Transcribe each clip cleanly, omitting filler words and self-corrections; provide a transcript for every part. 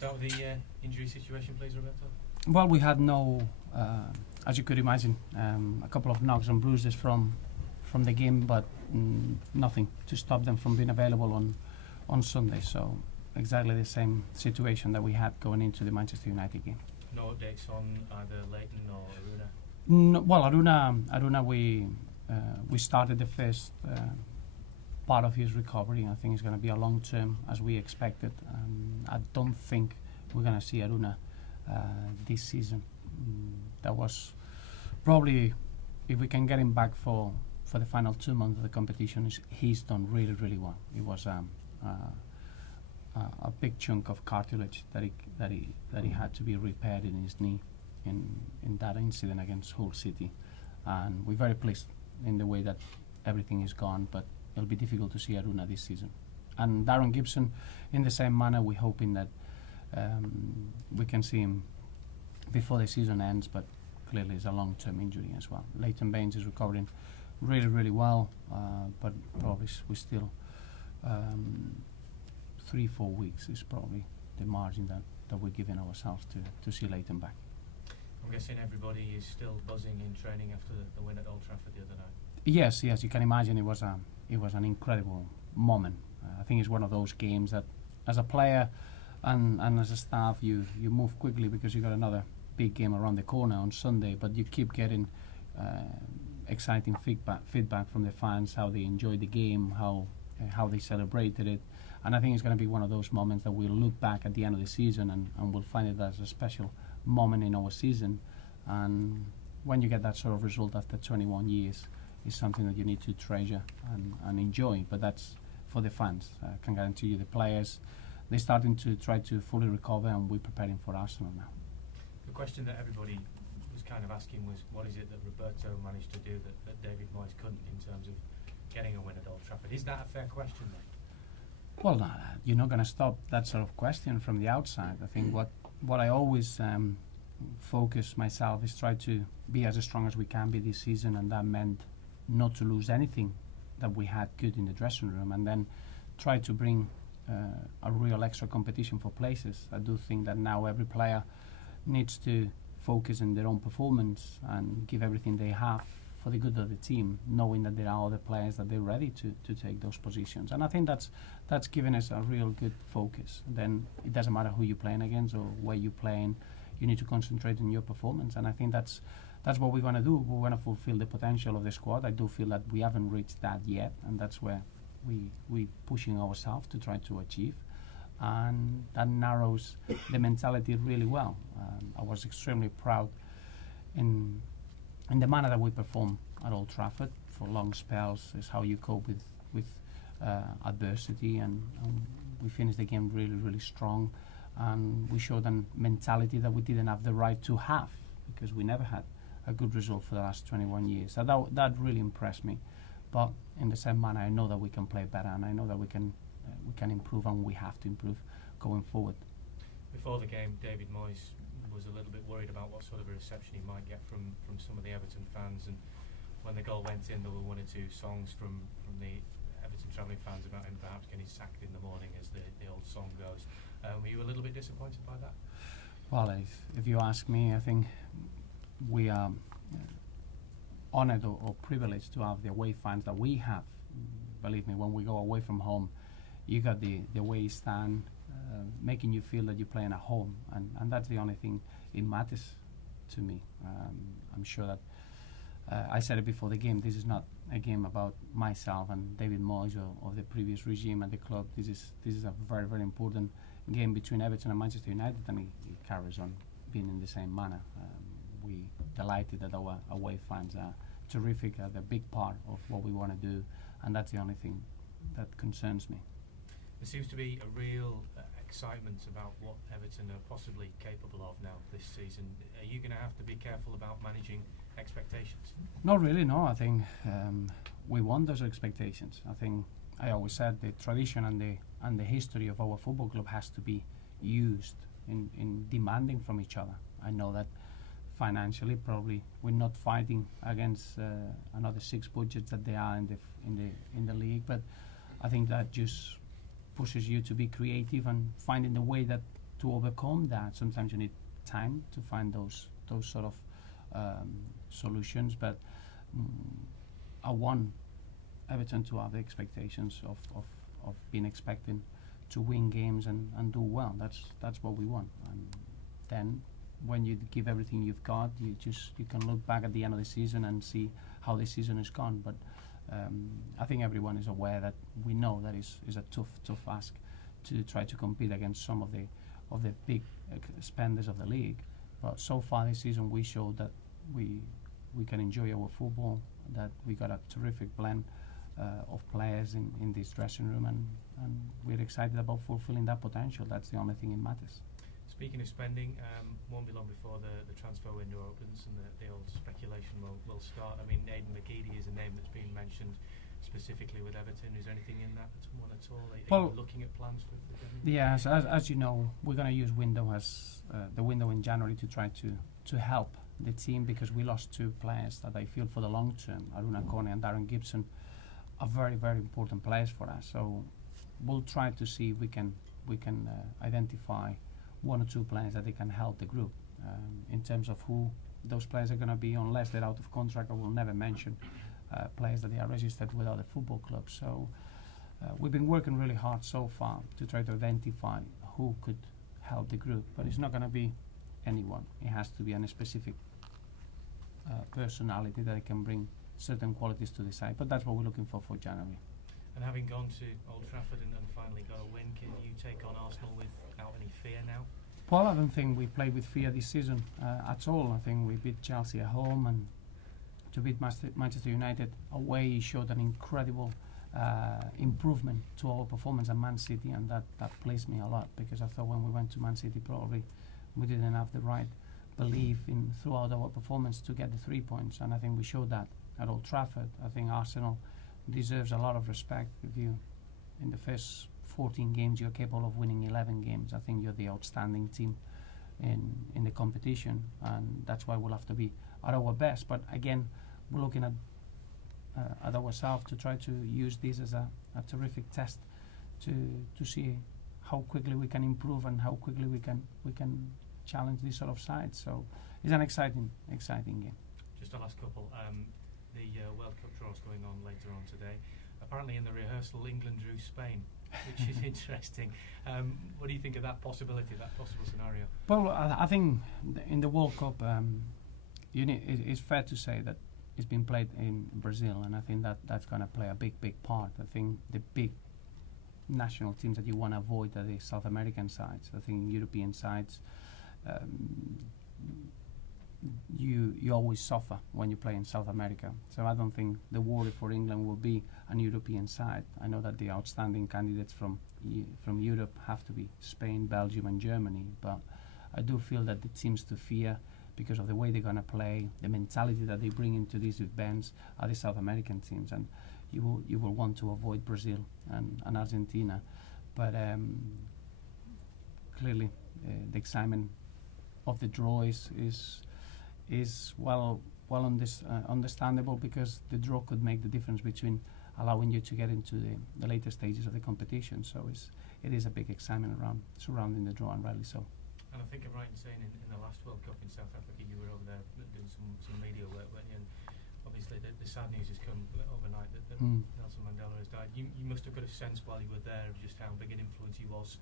Start with the injury situation, please, Roberto. Well, we had no, as you could imagine, a couple of knocks and bruises from the game, but nothing to stop them from being available on Sunday. So exactly the same situation that we had going into the Manchester United game. No updates on either Leighton or Aruna? No, well, Aruna, we started the first part of his recovery. I think it's going to be a long term, as we expected. I don't think we're going to see Aruna this season. That was probably, if we can get him back for the final 2 months of the competition, he's done really, really well. It was a big chunk of cartilage that he had to be repaired in his knee in that incident against Hull City, and we're very pleased in the way that everything is gone. But it'll be difficult to see Aruna this season. And Darren Gibson, in the same manner, we're hoping that we can see him before the season ends, but clearly it's a long-term injury as well. Leighton Baines is recovering really, really well, but probably we still 3-4 weeks is probably the margin that we're giving ourselves to see Leighton back. I'm guessing everybody is still buzzing in training after the win at Old Trafford the other night. Yes, you can imagine it was an incredible moment. I think it's one of those games that, as a player and as a staff, you move quickly because you got another big game around the corner on Sunday, but you keep getting exciting feedback from the fans, how they enjoyed the game, how they celebrated it. And I think it's going to be one of those moments that we'll look back at the end of the season and we'll find it as a special moment in our season. And when you get that sort of result after 21 years, it's something that you need to treasure and enjoy. But that's for the fans. I can guarantee you the players, they're starting to try to fully recover, and we're preparing for Arsenal now. The question that everybody was kind of asking was, what is it that Roberto managed to do that David Moyes couldn't in terms of getting a win at Old Trafford? Is that a fair question then? Well, no, you're not going to stop that sort of question from the outside. I think what I always focus myself is try to be as strong as we can be this season, and that meant not to lose anything that we had good in the dressing room, and then try to bring a real extra competition for places. I do think that now every player needs to focus on their own performance and give everything they have for the good of the team, knowing that there are other players that they're ready to take those positions. And I think that's given us a real good focus. Then it doesn't matter who you're playing against or where you're playing, you need to concentrate on your performance. And I think that's what we're going to do. We're going to fulfill the potential of the squad. I do feel that we haven't reached that yet, and that's where we're pushing ourselves to try to achieve. And that narrows the mentality really well. I was extremely proud in the manner that we perform at Old Trafford for long spells. Is how you cope with adversity, and we finished the game really, really strong, and we showed a mentality that we didn't have the right to have, because we never had a good result for the last 21 years. So that really impressed me. But in the same manner, I know that we can play better, and I know that we can improve, and we have to improve going forward. Before the game, David Moyes was a little bit worried about what sort of a reception he might get from some of the Everton fans, and when the goal went in, there were one or two songs from the Everton travelling fans about him perhaps getting sacked in the morning, as the old song goes. Were you a little bit disappointed by that? Well, if you ask me, I think we are honoured or privileged to have the away fans that we have. Believe me, when we go away from home, you got the away stand making you feel that you're playing at home, and that's the only thing it matters to me. I'm sure that I said it before the game, this is not a game about myself and David Moyes or the previous regime at the club. This is a very, very important game between Everton and Manchester United, and it carries on being in the same manner. We delighted that our away fans are terrific, are the big part of what we want to do, and that's the only thing that concerns me. There seems to be a real excitement about what Everton are possibly capable of now this season. Are you going to have to be careful about managing expectations? Not really, no. I think we want those expectations. I think I always said the tradition and the history of our football club has to be used in demanding from each other. I know that financially probably we're not fighting against another 6 budgets that they are in the league, but I think that just pushes you to be creative and finding the way that to overcome that. Sometimes you need time to find those sort of solutions. But I want Everton to have the expectations of being expecting to win games and do well. That's what we want. And then when you give everything you've got, you can look back at the end of the season and see how the season has gone. But I think everyone is aware that we know that is a tough ask to try to compete against some of the big spenders of the league. But so far this season we showed that we can enjoy our football, that we got a terrific blend of players in this dressing room, and we're excited about fulfilling that potential. That's the only thing that matters. Speaking of spending, won't be long before the transfer window opens and the old speculation will start. I mean, Aidan McGeady is a name that's been mentioned specifically with Everton. Is there anything in that one at all? Are you looking at plans for them? Yes, as you know, we're going to use window as the window in January to try to help the team, because we lost two players that I feel for the long term, Aruna Kone and Darren Gibson, are very, very important players for us. So we'll try to see if we can identify one or two players that they can help the group. In terms of who those players are going to be, unless they're out of contract, I will never mention players that they are registered with other football clubs. So we've been working really hard so far to try to identify who could help the group, but it's not going to be anyone. It has to be a specific personality that can bring certain qualities to the side. But that's what we're looking for January. And having gone to Old Trafford and finally got a win, can you take on Arsenal without any fear now? Well, I don't think we played with fear this season at all. I think we beat Chelsea at home, and to beat Manchester United away showed an incredible improvement to our performance at Man City, and that pleased me a lot, because I thought when we went to Man City probably we didn't have the right belief in throughout our performance to get the 3 points, and I think we showed that at Old Trafford. I think Arsenal deserves a lot of respect. If you, in the first 14 games, you're capable of winning 11 games, I think you're the outstanding team in the competition, and that's why we'll have to be at our best. But again, we're looking at ourselves to try to use this as a terrific test to see how quickly we can improve and how quickly we can challenge these sort of sides. So it's an exciting game. Just a last couple. The World Cup draw is going on later on today. Apparently in the rehearsal, England drew Spain, which is interesting. What do you think of that possibility, that possible scenario? Well, I think in the World Cup, it's fair to say that it's been played in Brazil, and I think that's going to play a big part. I think the big national teams that you want to avoid are the South American sides. I think European sides, you always suffer when you play in South America. So I don't think the worry for England will be an European side. I know that the outstanding candidates from Europe have to be Spain, Belgium and Germany, but I do feel that the teams to fear, because of the way they're going to play, the mentality that they bring into these events, are the South American teams, and you will want to avoid Brazil and Argentina. But clearly the excitement of the draw is well understandable, because the draw could make the difference between allowing you to get into the later stages of the competition. So it is a big excitement surrounding the draw, and rightly so. And I think I'm right in saying in the last World Cup in South Africa you were over there doing some media work, weren't you? And obviously the sad news has come overnight that Nelson Mandela has died. You must have got a sense while you were there of just how big an influence he was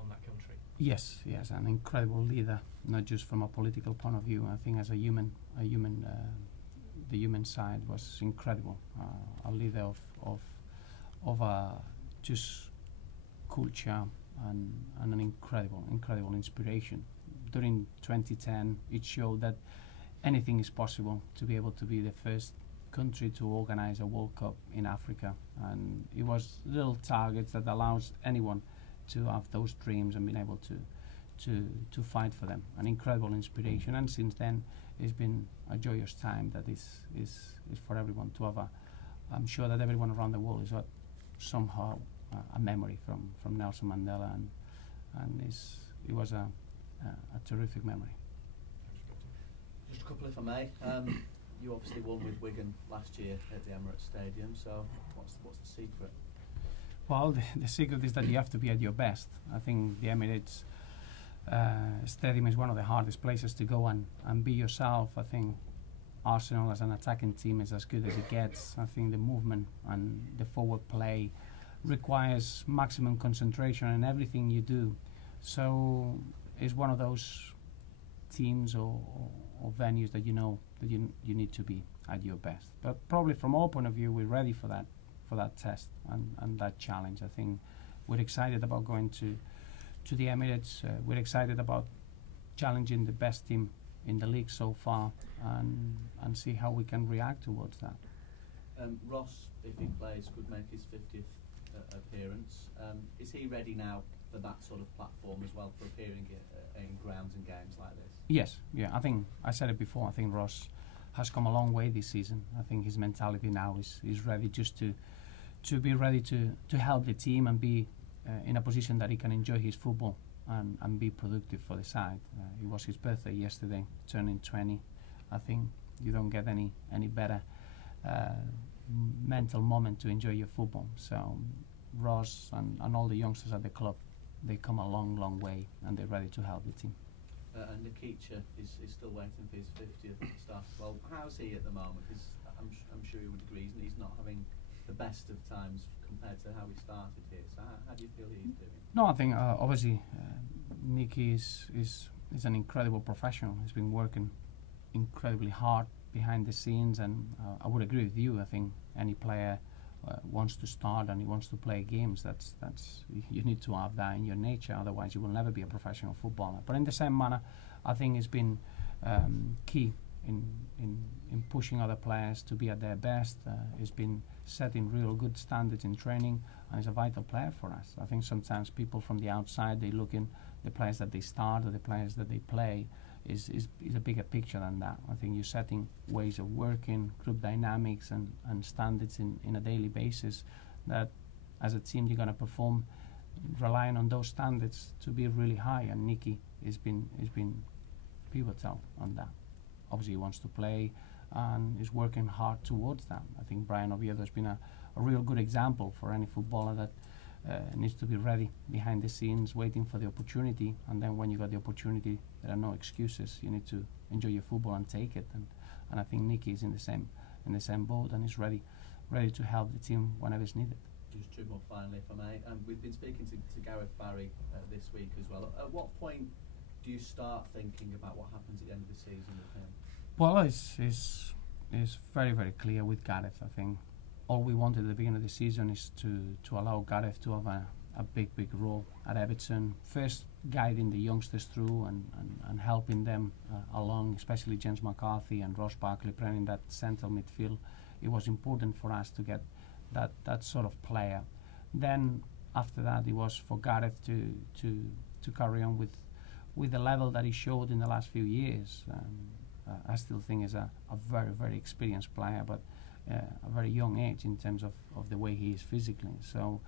on that country. Yes, an incredible leader, not just from a political point of view. I think as a human, the human side was incredible. A leader of a just culture and an incredible inspiration. During 2010, it showed that anything is possible, to be able to be the first country to organize a World Cup in Africa, and it was little targets that allows anyone to have those dreams and being able to fight for them. An incredible inspiration, and since then it's been a joyous time that is for everyone to have I'm sure that everyone around the world has got somehow a memory from Nelson Mandela, and it was a terrific memory. Just a couple, if I may. You obviously won with Wigan last year at the Emirates Stadium, so what's the secret? Well, the secret is that you have to be at your best. I think the Emirates Stadium is one of the hardest places to go and be yourself. I think Arsenal as an attacking team is as good as it gets. I think the movement and the forward play requires maximum concentration in everything you do. So it's one of those teams or venues that you know that you need to be at your best. But probably from our point of view, we're ready for that test and that challenge. I think we're excited about going to the Emirates. We're excited about challenging the best team in the league so far and see how we can react towards that. Ross, if he plays, could make his 50th appearance. Is he ready now for that sort of platform as well, for appearing in grounds and games like this? Yes, yeah. I think I said it before. I think Ross has come a long way this season. I think his mentality now is ready just to be ready to help the team and be in a position that he can enjoy his football and be productive for the side. It was his birthday yesterday, turning 20. I think you don't get any better mental moment to enjoy your football. So Ross and all the youngsters at the club, they come a long way and they're ready to help the team. And Nikicha is still waiting for his 50th start. Well, how's he at the moment? Because I'm sure he would agree he's not having the best of times compared to how he started here. So how do you feel he's doing? No, I think obviously Nicky is an incredible professional. He's been working incredibly hard behind the scenes, and I would agree with you. I think any player wants to start and he wants to play games. That's you need to have that in your nature. Otherwise, you will never be a professional footballer. But in the same manner, I think it's been key in pushing other players to be at their best. It's been setting real good standards in training, and is a vital player for us. I think sometimes people from the outside, they look in the players that they start or the players that they play is a bigger picture than that. I think you're setting ways of working, group dynamics and standards in a daily basis that as a team you're going to perform relying on those standards to be really high, and Nicky has been pivotal on that. Obviously he wants to play and is working hard towards that. I think Brian Oviedo has been a real good example for any footballer that needs to be ready behind the scenes, waiting for the opportunity, and then when you got the opportunity, there are no excuses. You need to enjoy your football and take it. And I think Nicky is in the same boat and is ready to help the team whenever it's needed. Just two more finally, if I may. We've been speaking to Gareth Barry this week as well. At what point do you start thinking about what happens at the end of the season with him? Well, it's very, very clear with Gareth. I think all we wanted at the beginning of the season is to allow Gareth to have a big role at Everton. First, guiding the youngsters through and helping them along, especially James McCarthy and Ross Barkley playing in that central midfield. It was important for us to get that sort of player. Then after that, it was for Gareth to carry on with the level that he showed in the last few years. I still think he's a very, very experienced player, but a very young age in terms of the way he is physically. So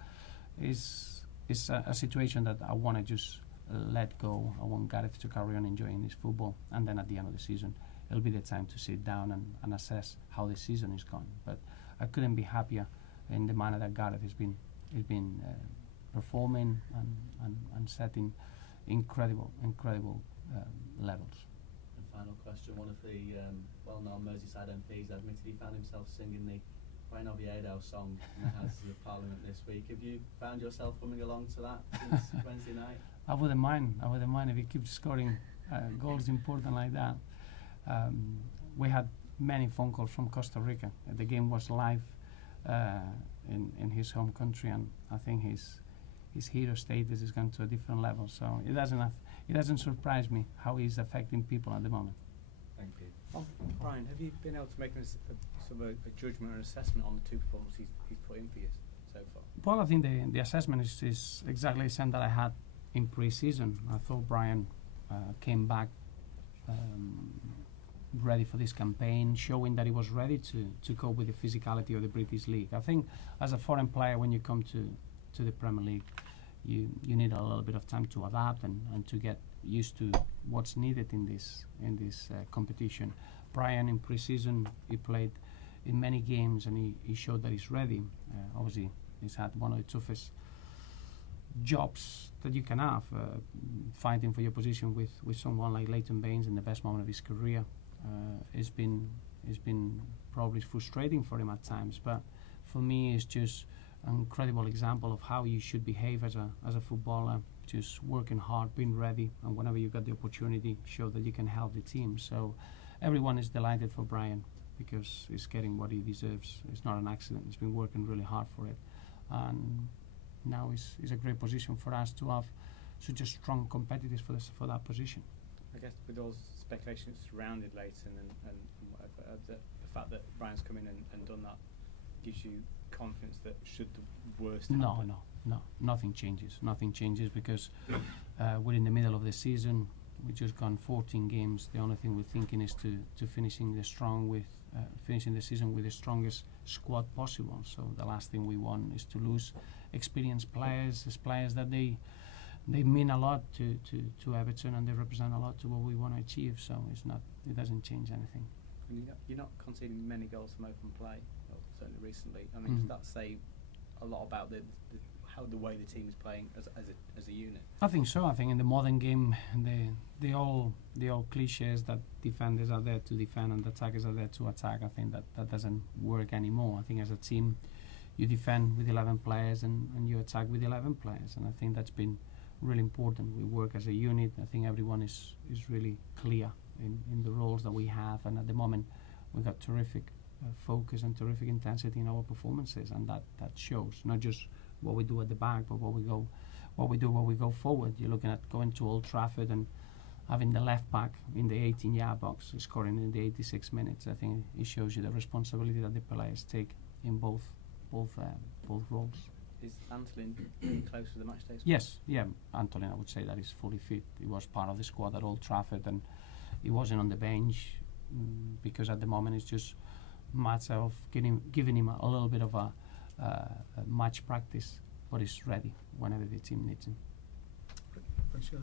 it's a situation that I want to just let go. I want Gareth to carry on enjoying his football, and then at the end of the season it'll be the time to sit down and assess how the season is going. But I couldn't be happier in the manner that Gareth has been performing and setting incredible levels. Final question. One of the well-known Merseyside MPs admitted he found himself singing the Brian Oviedo song in the Houses of Parliament this week. Have you found yourself coming along to that since Wednesday night? I wouldn't mind if he keeps scoring goals important like that. We had many phone calls from Costa Rica. The game was live in his home country, and I think his hero status is going to a different level. So it doesn't surprise me how he's affecting people at the moment. Thank you. Oh, Brian, have you been able to make a judgment or an assessment on the two performances he's put in for you so far? Well, I think the assessment is exactly the same that I had in pre-season. I thought Brian came back ready for this campaign, showing that he was ready to cope with the physicality of the British League. I think as a foreign player, when you come to the Premier League, you need a little bit of time to adapt and to get used to what's needed in this competition. Brian in pre-season, he played in many games and he showed that he's ready. Obviously, he's had one of the toughest jobs that you can have. Fighting for your position with someone like Leighton Baines in the best moment of his career, it's been probably frustrating for him at times. But for me, it's just an incredible example of how you should behave as a footballer. Just working hard, being ready, and whenever you got the opportunity, show that you can help the team. So everyone is delighted for Brian because he's getting what he deserves. It's not an accident. He's been working really hard for it, and now it's a great position for us to have such a strong competitors for that position. I guess with all speculation surrounded Leighton and whatever, the fact that Brian's come in and done that gives you confidence that should the worst happen? No, nothing changes because we're in the middle of the season. We've just gone 14 games. The only thing we're thinking is to finishing the season with the strongest squad possible. So the last thing we want is to lose experienced players, players that they mean a lot to Everton, and they represent a lot to what we want to achieve. So it doesn't change anything. And you're not conceding many goals from open play, well, certainly recently. I mean, does that say a lot about the way the team is playing as a unit? I think so. I think in the modern game, the old cliches that defenders are there to defend and attackers are there to attack, I think that doesn't work anymore. I think as a team, you defend with 11 players and you attack with 11 players, and I think that's been really important. We work as a unit. I think everyone is really clear in the roles that we have, and at the moment we've got terrific focus and terrific intensity in our performances, and that shows not just what we do at the back, but what we do when we go forward. You're looking at going to Old Trafford and having the left back in the 18-yard box scoring in the 86 minutes. I think it shows you the responsibility that the players take in both roles. Is Antolin close to the match day squad? Yes, yeah, Antolin, I would say that is fully fit. He was part of the squad at Old Trafford, and he wasn't on the bench because at the moment it's just a matter of giving him a little bit of a match practice, but he's ready whenever the team needs him. Thanks, guys.